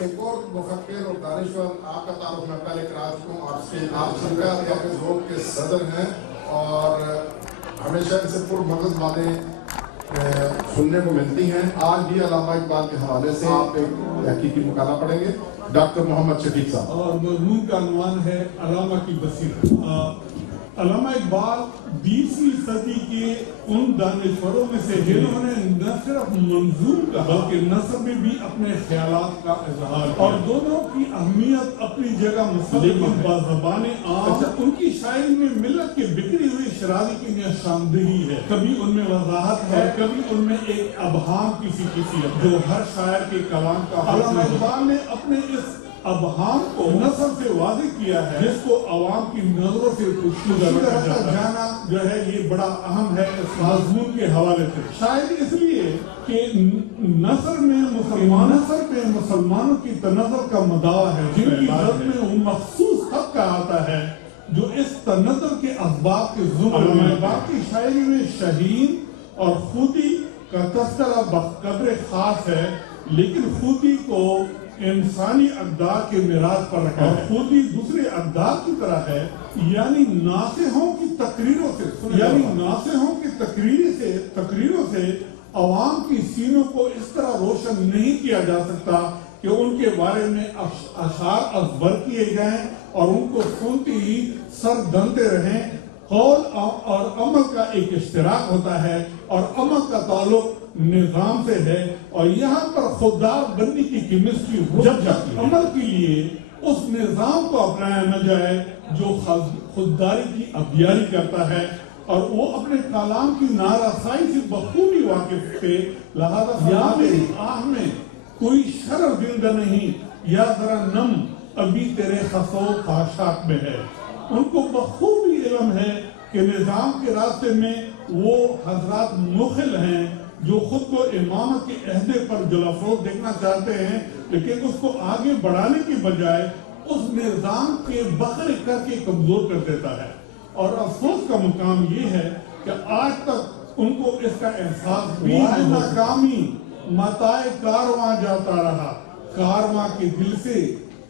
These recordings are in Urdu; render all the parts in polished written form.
ایک اور مفکر اور دانشور آپ کا تعارف میں پہلے کرا چکا ہوں آپ سے، آپ سرکار کے ذوق کے صدر ہیں اور ہمیشہ ان سے پرمغز باتیں سننے کو ملتی ہیں۔ آج بھی علامہ اقبال کے حوالے سے آپ ایک تحقیقی مقالہ پڑھیں گے، ڈاکٹر محمد شفیق صاحب، اور مضمون کا عنوان ہے علامہ کی بصیرت۔ علامہ اقبال 20ویں صدی کے ان دانشوروں میں سے جنہوں نے نہ صرف منظوم کا بلکہ نثر میں بھی اپنے خیالات کا اظہار کیا، اور دونوں کی اہمیت اپنی جگہ لیکن بزبان عام ان کی شاعری میں ملت کے بکھری ہوئی شراری کی نشاندہی ہے۔ کبھی ان میں وضاحت ہے، کبھی ان میں ایک ابہام کسی جو ہر شاعر کے کلام کا علامہ اقبال نے اپنے اس ابہام کو نثر سے واضح کیا ہے، جس کو عوام کی نظروں سے پوشیدہ رکھا جانا جو ہے یہ بڑا اہم ہے اس مضمون کے حوالے سے۔ شاید اس لیے کہ نثر میں مسلمانوں کی تنزل کا مدعا ہے، جن کی ضد میں وہ مخصوص خط کا آتا ہے جو اس تنزل کے اسباب کے ذکر میں۔ باقی شاعری میں شہین اور خودی کا تذکرہ بقدر خاص ہے، لیکن خودی کو انسانی اقدار کے میراث پر رکھا ہے۔ خودی دوسرے اقدار کی طرح ہے، یعنی ناصحوں کی تقریروں سے عوام کی سینوں کو اس طرح روشن نہیں کیا جا سکتا کہ ان کے بارے میں اشعار ازبر کیے جائیں اور ان کو سنتی ہی سر دھنتے رہیں۔ قول اور عمل کا ایک اشتراک ہوتا ہے اور عمل کا تعلق نظام سے ہے، اور یہاں پر خوددار بننے کی کیمسٹری جب جاتی ہے۔ عمل کے لیے اس نظام کو اپنایا نہ جائے جو خودداری کی ابیاری کرتا ہے، اور وہ اپنے کلام کی نارسائی سے بخوبی واقف تھے، لہذا یا میری آہ میں کوئی شرف زندہ نہیں، یا ذرا نم ابھی تیرے خسو خاشاک میں ہے۔ ان کو بخوبی علم ہے کہ نظام کے راستے میں وہ حضرات مخل ہیں جو خود کو امامت کے عہدے پر جلافروز دیکھنا چاہتے ہیں، لیکن اس کو آگے بڑھانے کی بجائے اس نظام کے بخر کر کے کمزور کر دیتا ہے۔ اور افسوس کا مقام یہ ہے کہ آج تک ان کو اس کا احساس بھی ناکامی متائے کارواں جاتا رہا، کارواں کے دل سے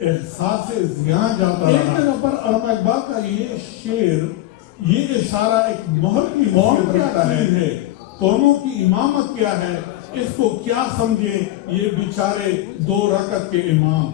احساس زیاں جاتا رہا۔ ایک جگہ پر علامہ اقبال کا یہ شعر، یہ اشارہ ایک مہر کی حیثیت رکھتا ہے۔ قوموں کی امامت کیا ہے، اس کو کیا سمجھے یہ بیچارے 2 رکعت کے امام۔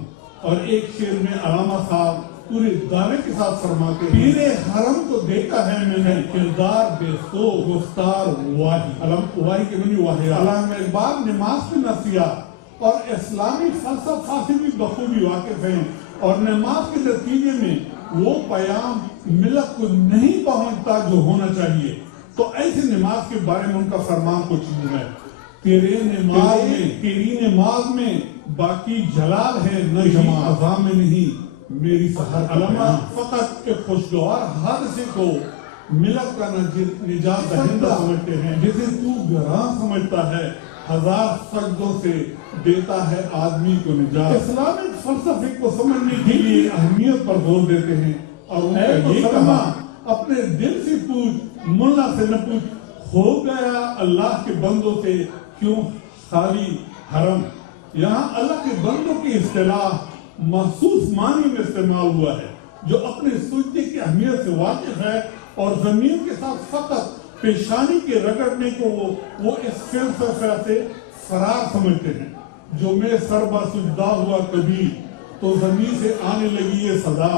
اور ایک شعر میں علامہ صاحب پورے دعوے کے ساتھ فرماتے ہیں، پیر حرم کو دیکھا ہے میں نے، کردار بے سو گفتار واہی۔ واہی کے معنی واہی۔ علامہ اقبال نماز کی نصیحت اور اسلامی فلسفہ سے بھی بخوبی واقف ہیں، اور نماز کے نتیجے میں وہ پیام ملت کو نہیں پہنچتا جو ہونا چاہیے۔ تو ایسی نماز کے بارے میں ان کا فرمان کچھ نہیں ہے، تیری نماز میں باقی جلال ہے، نہ جماع اذاں میں نہیں میری سحر۔ علامہ فقط ایک خوشگوار حادثے کو ملت کا نجات دہندہ سمجھتے ہیں، جسے تو گراں سمجھتا ہے، 1000 سجدوں سے دیتا ہے آدمی کو نجات۔ اسلامک فلسفے کو سمجھنے کے لیے اہمیت پر زور دیتے ہیں، اور ان کا یہ کہا، اپنے دل سے پوچھ ملا سے نہ پوچھ، ہو گیا اللہ کے بندوں سے کیوں خالی حرم۔ یہاں اللہ کے بندوں کی اصطلاح محسوس معنی میں استعمال ہوا ہے، جو اپنے سجدے کی اہمیت سے واقف ہے، اور زمین کے ساتھ فقط پیشانی کے رگڑنے کو وہ اس فلسفہ سے فرار سمجھتے ہیں۔ جو میں سربا سجدہ ہوا کبھی تو زمین سے آنے لگی یہ صدا،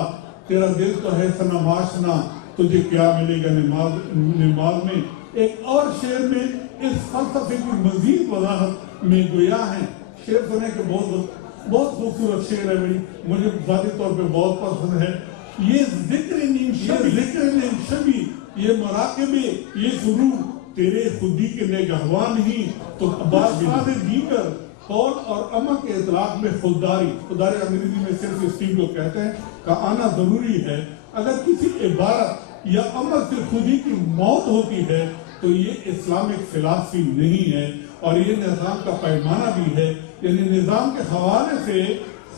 تیرا دل تو ہے سنا ماشنا، تجھے کیا ملے گا نماز میں۔ ایک اور شعر میں اس فلسفے کی مزید وضاحت میں گویا ہیں۔ شعر سنے کہ بہت خوبصورت شعر ہے، مجھے ذاتی طور پہ بہت پسند ہے۔ یہ ذکر نیم شبی، یہ مراقبے، یہ سرور تیرے خودی کے نگہباں نہیں، تو بادشاہ دیگر قول اور عمل کے اطلاق میں خودداری انگریزی میں صرف اسٹیم کو کہتے ہیں کا آنا ضروری ہے۔ اگر کسی عبارت یا عمل سے خودی کی موت ہوتی ہے تو یہ اسلامک فلسفی نہیں ہے، اور یہ نظام کا پیمانہ بھی ہے، یعنی نظام کے حوالے سے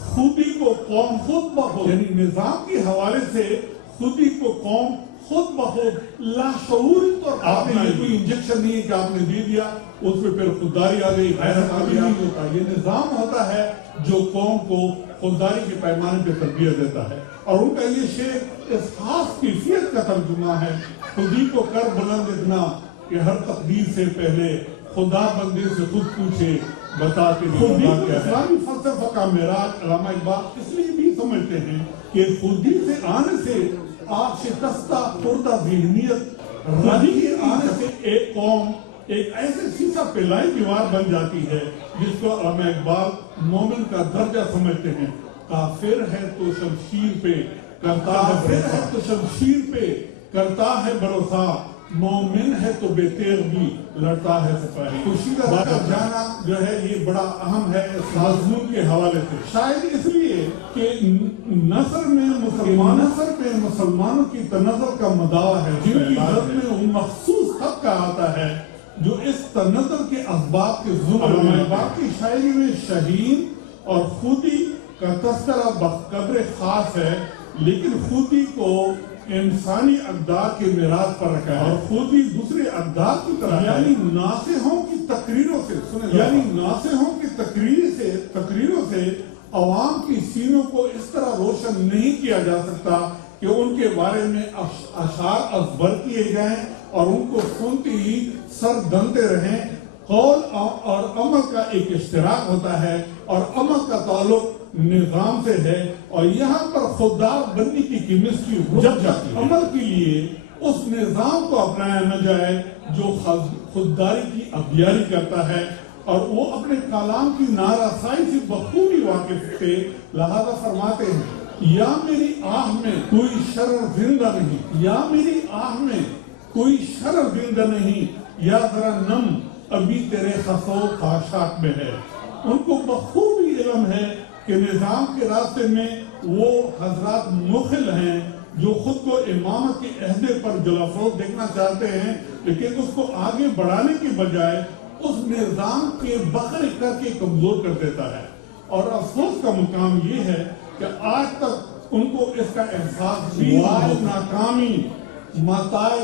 خودی کو قوم خود بخود، یعنی نظام کے حوالے سے خودی کو قوم خود بخود لاشعوری طور پر آپ نے یہ کوئی انجیکشن نہیں ہے کہ آپ نے دے دیا اس پہ پھر خودداری آ گئی، غیرت آ گئی، نہیں ہوتا. یہ نظام ہوتا ہے جو قوم کو خودداری کے پیمانے پہ تربیت دیتا ہے. اور ان کا یہ شعر اس خاص کیفیت کا ترجمہ ہے، خودی کو کر بلند اتنا کہ ہر تقدیر سے پہلے خدا بندے سے خود پوچھے بتا کے خودی کو اسلامی فلسفہ کا معراج علامہ اقبال اس لیے بھی سمجھتے ہیں کہ خودی سے آنے سے آپ شکستہ خوردہ ذہنیت خودی کے آنے سے ایک قوم ایک ایسے سیسا پلائی دیوار بن جاتی ہے جس کو علامہ اقبال مومن کا درجہ سمجھتے ہیں. کافر ہے تو شمشیر پہ کرتا ہے بھروسہ، مومن ہے تو بے تیغ بھی لڑتا ہے سپاہی. پوشیدہ رکھا جانا جو ہے یہ بڑا اہم ہے اس مضمون کے حوالے سے، شاید اس لیے کہ نثر میں مسلمانوں کی تنزل کا مدعا ہے، جن کی ضد میں وہ مخصوص خط کا آتا ہے جو اس تنزل کے اسباب کے ظلم ہے. باقی شاعری میں شہین اور خودی کا تذکرہ بقدر خاص ہے، لیکن خودی کو انسانی اقدار کے میراث پر رکھا ہے اور خودی دوسرے اقدار کی طرح یعنی ناصحوں کی تقریروں سے عوام کی سینوں کو اس طرح روشن نہیں کیا جا سکتا کہ ان کے بارے میں اشعار ازبر کیے جائیں اور ان کو سنتے ہی سر دنتے رہیں. قول اور عمل کا ایک اشتراک ہوتا ہے اور عمل کا تعلق نظام سے ہے، اور یہاں پر خوددار بننے کی کیمسٹری رک جاتی ہے. عمل کے لیے اس نظام کو اپنایا نہ جائے جو خودداری کی ابیاری کرتا ہے اور وہ اپنے کلام کی نارسائی سے بخوبی واقف تھے. لہذا فرماتے ہیں یا میری آہ میں کوئی شرر زندہ نہیں، یا میری آہ میں کوئی شرر زندہ نہیں، یا ذرا نم ابھی تیرے خسو خاشاک میں ہے. ان کو بخوبی علم ہے کہ نظام کے راستے میں وہ حضرات مخل ہیں جو خود کو امامت کے عہدے پر جلافروغ دیکھنا چاہتے ہیں، لیکن اس کو آگے بڑھانے کی بجائے اس نظام کے بخر کر کے کمزور کر دیتا ہے. اور افسوس کا مقام یہ ہے کہ آج تک ان کو اس کا احساس بھی ناکامی متائے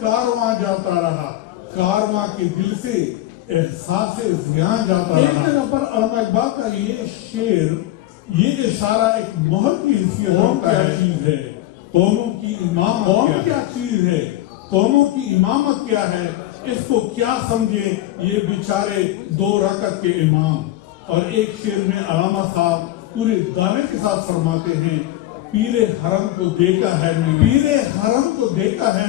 کارواں جاتا رہا، کارواں کے دل سے احساس زیان جاتا رہا. ایک جگہ پر علامہ اقبال کا یہ شعر، یہ اشارہ ایک مہر کی حیثیت رکھتا ہے. قوموں کی امامت کیا چیز ہے، قوموں کی امامت کیا ہے، اس کو کیا سمجھے یہ بیچارے 2 رکعت کے امام. اور ایک شعر میں علامہ صاحب پورے دعوے کے ساتھ فرماتے ہیں پیر حرم کو دیکھا ہے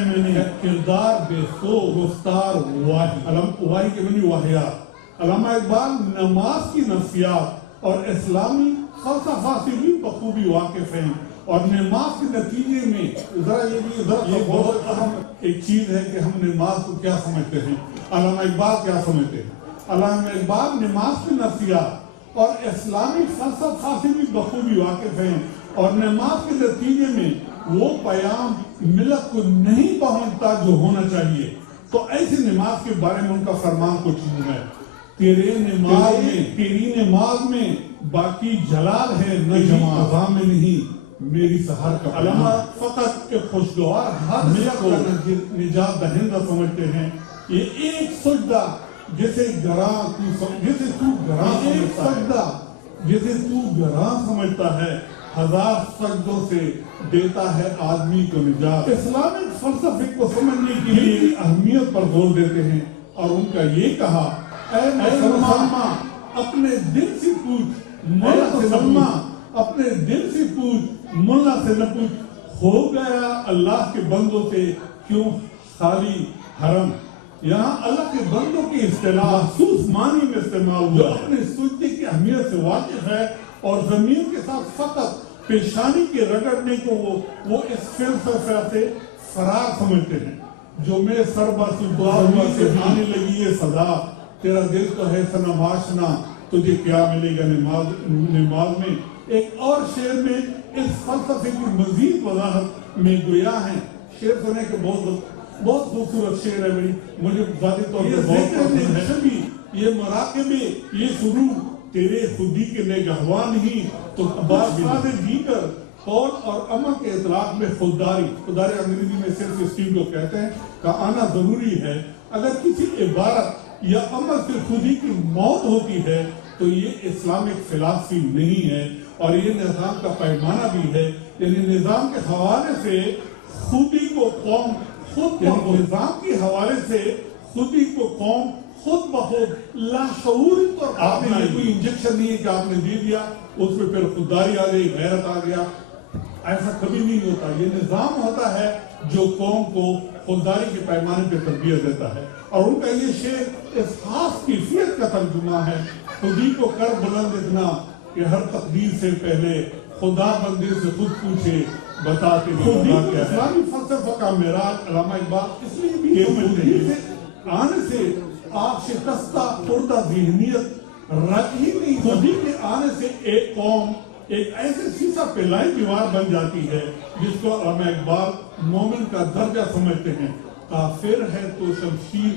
میں نے کردار بے سو گفتار واہی کے منی واہیات. علامہ اقبال نماز کی نفسیات اور اسلامی فلسفہ سے بھی بخوبی واقف ہیں، اور نماز کے نتیجے میں یہ بہت اہم ایک چیز ہے کہ ہم نماز کو کیا سمجھتے ہیں، علامہ اقبال کیا سمجھتے ہیں. علامہ اقبال نماز کی نفسیات اور اسلامی فلسفہ سے بھی بخوبی واقف ہیں، اور نماز کے نتیجے میں وہ پیام ملت کو نہیں پہنچتا جو ہونا چاہیے. تو ایسی نماز کے بارے میں ان کا فرمان کچھ نہیں ہے، تیری نماز میں باقی جلال ہے نہ جماعت میں نہیں میری سحر کا. علامہ فقط ایک خوشگوار ملت کو نجات دہندہ سمجھتے ہیں. یہ ایک سجدہ جیسے تو گراں سمجھتا ہے، 1000 سجدوں سے دیتا ہے آدمی کو نجات. اسلامک فلسفے کو سمجھنے کے لیے اہمیت پر زور دیتے ہیں، اور ان کا یہ کہا اے مسلمان اپنے دل سے پوچھ، ملا سے نہ پوچھ، ہو گیا اللہ کے بندوں سے کیوں خالی حرم. یہاں اللہ کے بندوں کی اصطلاح مخصوص معنی میں استعمال ہوا، جو اپنے سجدے کی اہمیت سے واقف ہے اور زمین کے ساتھ فقط پیشانی کے رگڑنے کو وہ اس فلسفہ سے فرار سمجھتے ہیں. جو میں سے آنے لگی یہ صدا، تیرا دل تو ہے سنم آشنا، تجھے کیا ملے گا نماز میں. ایک اور شعر میں اس فلسفے کی مزید وضاحت میں گویا ہیں. شعر سنے کے بہت خوبصورت شعر ہے بھائی، مجھے ذاتی طور پر بہت پسند ہے. یہ مراقبے، یہ سرور تیرے خودی کے نگہباں نہیں تو بادشاہ دیگر قول اور عمل کے اطلاق میں خودداری انگریزی میں سیلف اسٹیم کو کہتے ہیں کا آنا ضروری ہے. اگر کسی عبارت یا عمل سے خودی کی موت ہوتی ہے تو یہ اسلامک فلسفی نہیں ہے اور یہ نظام کا پیمانہ بھی ہے. یعنی نظام کے حوالے سے خودی کو قوم نظام کے حوالے سے خودی کو قوم خود بخود لاشعوری طور پر آپ نے کوئی انجیکشن نہیں ہے کہ آپ نے دے دیا اس میں پھر خودداری آ گئی, غیرت آ گیا. ایسا کبھی نہیں ہوتا. یہ نظام ہوتا ہے جو قوم کو خودداری کے پیمانے پہ تربیت دیتا ہے. اور ان کا یہ شعر اس خاص کیفیت کا ترجمہ ہے. خودی کو کر بلند اتنا کہ ہر تقدیر سے پہلے خدا بندے سے خود پوچھے بتا کے خودی کو اسلامی فلسفہ کا معراج علامہ اقبال اس لیے بھی خودی سے آنے سے آپ شکستہ خوردہ ذہنیت رکھ ہی نہیں. خودی کے آنے سے ایک قوم ایک ایسے سیسا پلائی دیوار بن جاتی ہے جس کو علامہ اقبال مومن کا درجہ سمجھتے ہیں. کافر ہے تو شمشیر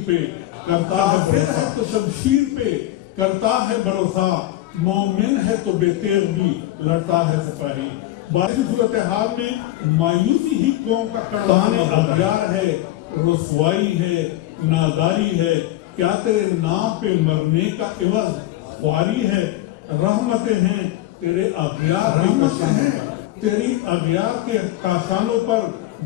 پہ کرتا ہے بھروسہ, مومن ہے تو بے تیر بھی لڑتا ہے سپاہی. باقی صورتحال میں مایوسی ہی قوم کا کڑانے اغیار ہے, رسوائی ہے, ناداری ہے. کیا تیرے نام پہ مرنے کا عوض خواری ہے. رحمتیں ہیں تیرے اغیار ہیں, تیری اغیار کے کاشانوں پر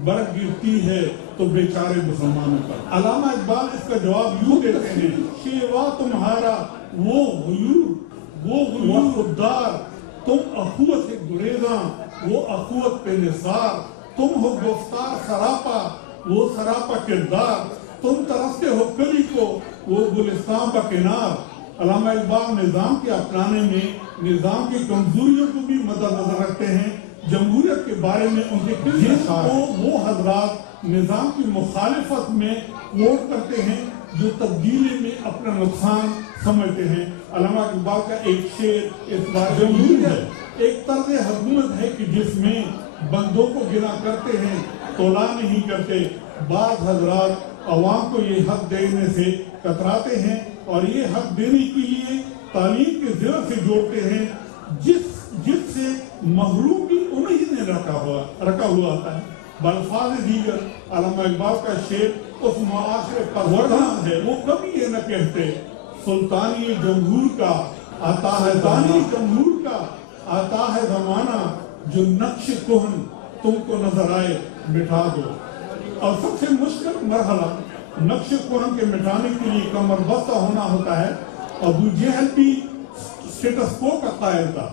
برق گرتی ہے تو بیچارے مسلمانوں پر. علامہ اقبال اس کا جواب یوں دیتے ہیں, شیوا تمہارا وہ غیور خوددار, تم اخوت گریزاں وہ اخوت پہ نثار, تم ہو گفتار سراپا وہ سراپا کردار, تم ترستے ہو کلی کو وہ گلستان کا کنار. علامہ اقبال نظام کے اپنانے میں نظام کی کمزوریوں کو بھی مد نظر رکھتے ہیں. جمہوریت کے بارے میں ان کے جن کو وہ حضرات نظام کی مخالفت میں ووٹ کرتے ہیں جو تبدیلی میں اپنا نقصان سمجھتے ہیں. علامہ اقبال کا ایک شعر اس بات جمہوریت ایک طرز حکومت ہے کہ جس میں بندوں کو گنا کرتے ہیں تولا نہیں کرتے. بعض حضرات عوام کو یہ حق دینے سے کتراتے ہیں اور یہ حق دینے کے لیے تعلیم کے ذرا سے جوڑتے ہیں جس سے محروم بھی انہیں نے رکھا ہوا آتا ہے. بالفاظ دیگر علامہ اقبال کا شعر اس معاشرے پر ورنہ ہے. وہ کبھی یہ نہ کہتے سلطانی جمہور کا آتا ہے جمہور کا آتا ہے زمانہ, جو نقش کہن تم کو نظر آئے مٹا دو. اور سب سے مشکل مرحلہ نقش کہن کے مٹانے کے لیے کمر بستہ ہونا ہوتا ہے. ابو جہل بھی اسٹیٹس کو کا قائل تھا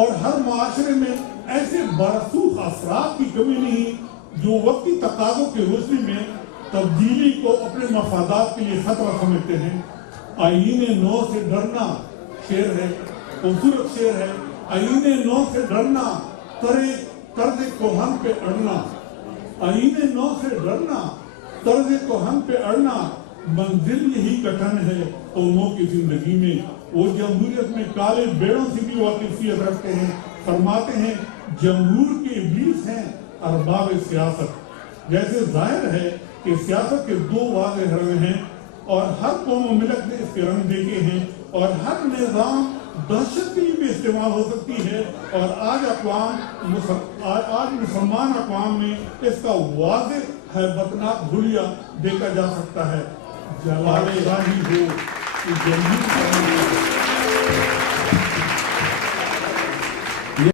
اور ہر معاشرے میں ایسے برسوخ افراد کی کمی نہیں جو وقتی تقاضوں کی روشنی میں تبدیلی کو اپنے مفادات کے لیے خطرہ سمجھتے ہیں. آئین نو سے ڈرنا شعر ہے, خوبصورت شعر ہے. آئین نو سے ڈرنا طرز کوہن پہ اڑنا, آئین نو سے ڈرنا طرز کوہن پہ اڑنا, منزل یہی کٹن ہے قوموں کی زندگی میں. وہ جمہوریت میں کالے بیڑوں سے بھی واقفیت رکھتے ہیں. فرماتے ہیں جمہور کے ابلیس ہیں ارباب سیاست. جیسے ظاہر ہے کہ سیاست کے دو واضح رنگ ہیں اور ہر قوم و ملت نے اس کے رنگ دیکھے ہیں اور ہر نظام دہشت کے لیے بھی استعمال ہو سکتی ہے. اور آج مسلمان اقوام میں اس کا واضح ہیبتناک حلیہ دیکھا جا سکتا ہے. جلال راہی ہو کہ جمہور